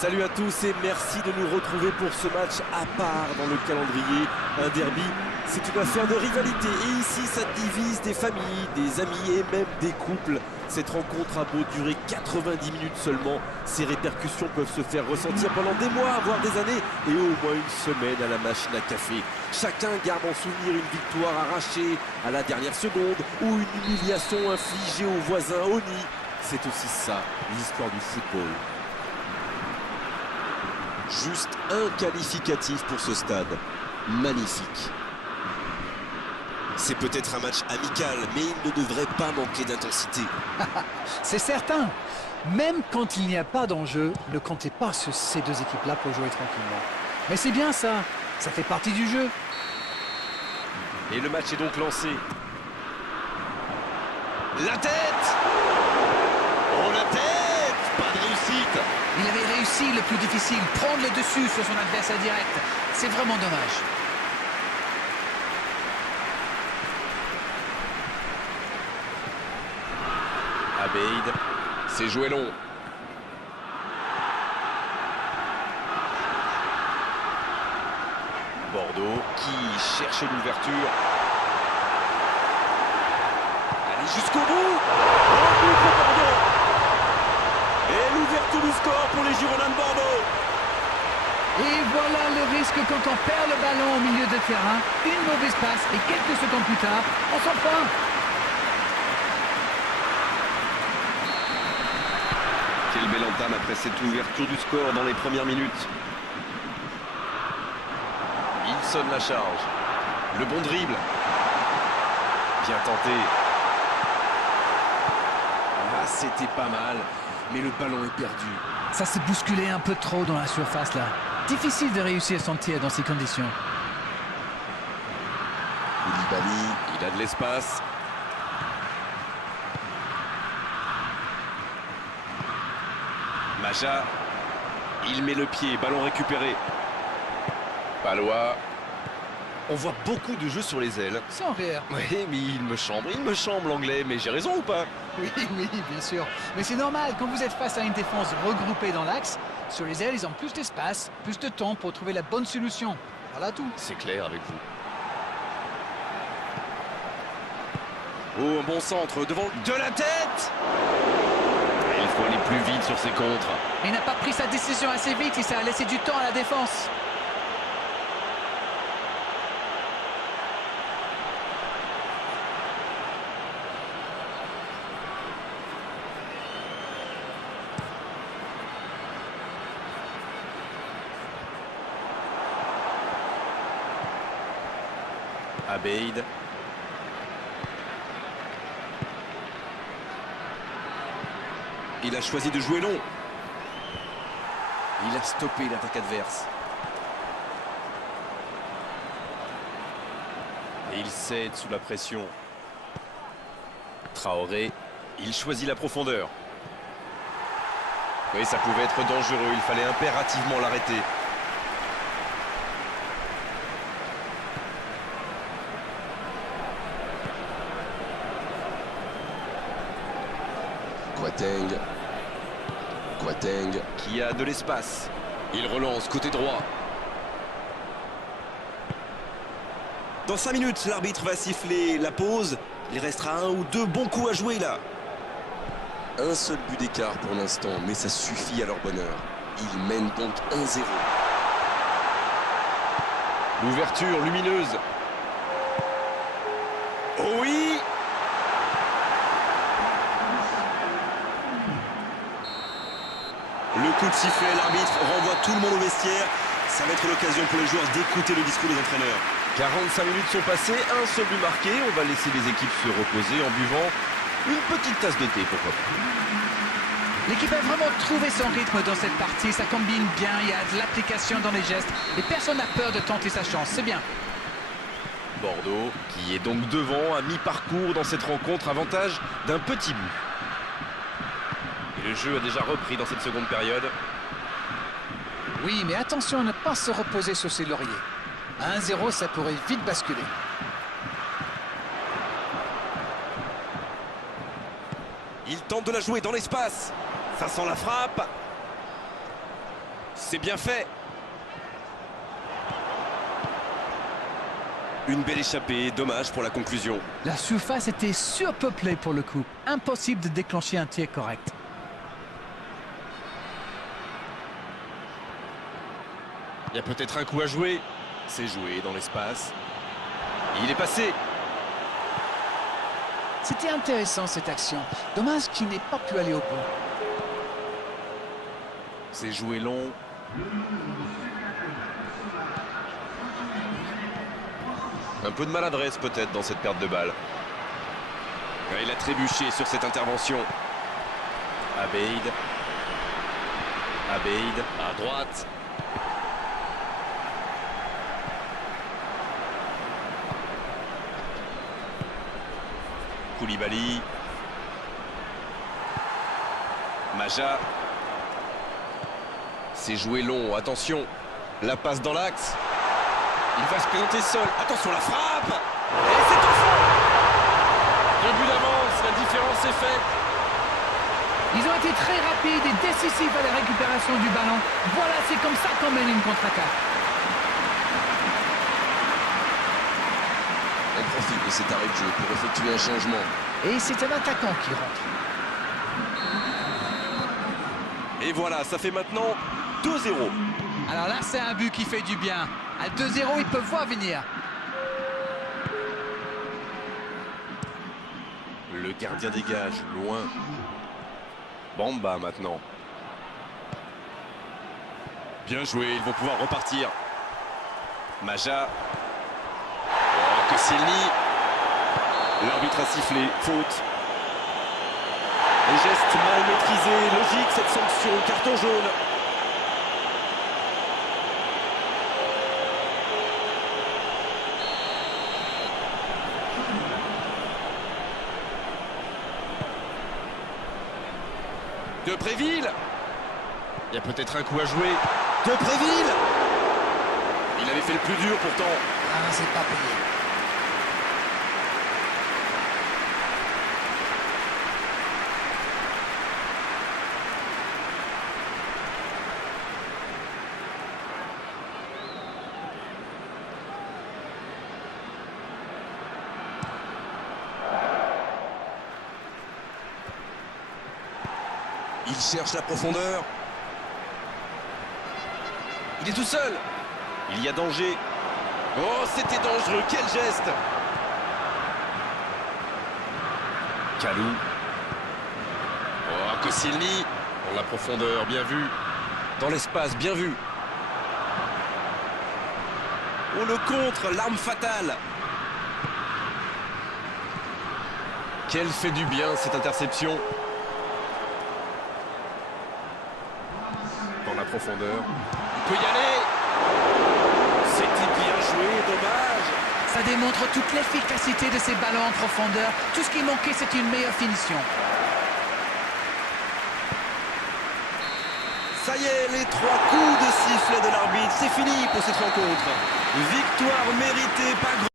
Salut à tous et merci de nous retrouver pour ce match à part dans le calendrier. Un derby, c'est une affaire de rivalité et ici ça divise des familles, des amis et même des couples. Cette rencontre a beau durer 90 minutes seulement, ses répercussions peuvent se faire ressentir pendant des mois, voire des années et au moins une semaine à la machine à café. Chacun garde en souvenir une victoire arrachée à la dernière seconde ou une humiliation infligée aux voisins au nid. C'est aussi ça, l'histoire du football. Juste un qualificatif pour ce stade. Magnifique. C'est peut-être un match amical, mais il ne devrait pas manquer d'intensité. C'est certain. Même quand il n'y a pas d'enjeu, ne comptez pas sur ces deux équipes-là pour jouer tranquillement. Mais c'est bien ça. Ça fait partie du jeu. Et le match est donc lancé. La tête! Oh, la tête! Pas de réussite! Il avait réussi le plus difficile, prendre le dessus sur son adversaire direct. C'est vraiment dommage. Abeid, c'est joué long. Bordeaux qui cherche l'ouverture. Allez jusqu'au bout. Oh, but pour Bordeaux. Et l'ouverture du score pour les Girondins de Bordeaux. Et voilà le risque quand on perd le ballon au milieu de terrain. Une mauvaise passe et quelques secondes plus tard, on s'en prend. Quelle belle entame après cette ouverture du score dans les premières minutes. Il sonne la charge. Le bon dribble. Bien tenté. Ah, c'était pas mal, mais le ballon est perdu. Ça s'est bousculé un peu trop dans la surface là. Difficile de réussir son tir dans ces conditions. Koulibaly, il a de l'espace. Maja, il met le pied, ballon récupéré. Palois. On voit beaucoup de jeux sur les ailes. Sans rire. Oui, mais il me chambre l'anglais, mais j'ai raison ou pas? Oui, bien sûr. Mais c'est normal, quand vous êtes face à une défense regroupée dans l'axe, sur les ailes, ils ont plus d'espace, plus de temps pour trouver la bonne solution. Voilà tout. C'est clair avec vous. Oh, un bon centre devant de la tête. Il faut aller plus vite sur ses contres. Il n'a pas pris sa décision assez vite et ça a laissé du temps à la défense. Abeid. Il a choisi de jouer long. Il a stoppé l'attaque adverse. Et il cède sous la pression. Traoré, il choisit la profondeur. Oui, ça pouvait être dangereux, il fallait impérativement l'arrêter. Kouateng qui a de l'espace. Il relance côté droit. Dans 5 minutes, l'arbitre va siffler la pause. Il restera un ou deux bons coups à jouer là. Un seul but d'écart pour l'instant, mais ça suffit à leur bonheur. Ils mènent donc 1-0. L'ouverture lumineuse. Oh oui! Le coup de sifflet, l'arbitre renvoie tout le monde au vestiaire. Ça va être l'occasion pour les joueurs d'écouter le discours des entraîneurs. 45 minutes sont passées, un seul but marqué. On va laisser les équipes se reposer en buvant une petite tasse de thé, pourquoi pas. L'équipe a vraiment trouvé son rythme dans cette partie. Ça combine bien, il y a de l'application dans les gestes. Et personne n'a peur de tenter sa chance, c'est bien. Bordeaux, qui est donc devant à mi-parcours dans cette rencontre, avantage d'un petit but. Et le jeu a déjà repris dans cette seconde période. Oui, mais attention à ne pas se reposer sur ses lauriers. 1-0, ça pourrait vite basculer. Il tente de la jouer dans l'espace. Ça sent la frappe. C'est bien fait. Une belle échappée, dommage pour la conclusion. La surface était surpeuplée pour le coup. Impossible de déclencher un tir correct. Il y a peut-être un coup à jouer. C'est joué dans l'espace. Il est passé. C'était intéressant cette action. Dommage qu'il n'ait pas pu aller au bout. C'est joué long. Un peu de maladresse peut-être dans cette perte de balle. Il a trébuché sur cette intervention. Abeid. Abeid à droite. Koulibaly. Maja. C'est joué long, attention. La passe dans l'axe. Il va se présenter seul. Attention, la frappe. Et c'est au fond. 2 buts d'avance, la différence est faite. Ils ont été très rapides et décisifs à la récupération du ballon. Voilà, c'est comme ça qu'on mène une contre-attaque. On profite de cet arrêt de jeu pour effectuer un changement. Et c'est un attaquant qui rentre. Et voilà, ça fait maintenant 2-0. Alors là, c'est un but qui fait du bien. À 2-0, ils peuvent voir venir. Le gardien dégage, loin. Bamba maintenant. Bien joué, ils vont pouvoir repartir. Maja. Oh, Koscielny. L'arbitre a sifflé, faute. Un geste mal maîtrisé, logique cette sanction, carton jaune. Depréville. Il y a peut-être un coup à jouer. Depréville. Il avait fait le plus dur pourtant. Ah, c'est pas payé. Il cherche la profondeur. Il est tout seul. Il y a danger. Oh, c'était dangereux. Quel geste. Kalou. Oh, Koscielny. Dans la profondeur, bien vu. Dans l'espace, bien vu. Oh, le contre, l'arme fatale. Quelle fait du bien cette interception. Dans la profondeur. Il peut y aller. C'était bien joué, dommage. Ça démontre toute l'efficacité de ces ballons en profondeur. Tout ce qui manquait, c'est une meilleure finition. Ça y est, les 3 coups de sifflet de l'arbitre, c'est fini pour cette rencontre. Victoire méritée, pas grand.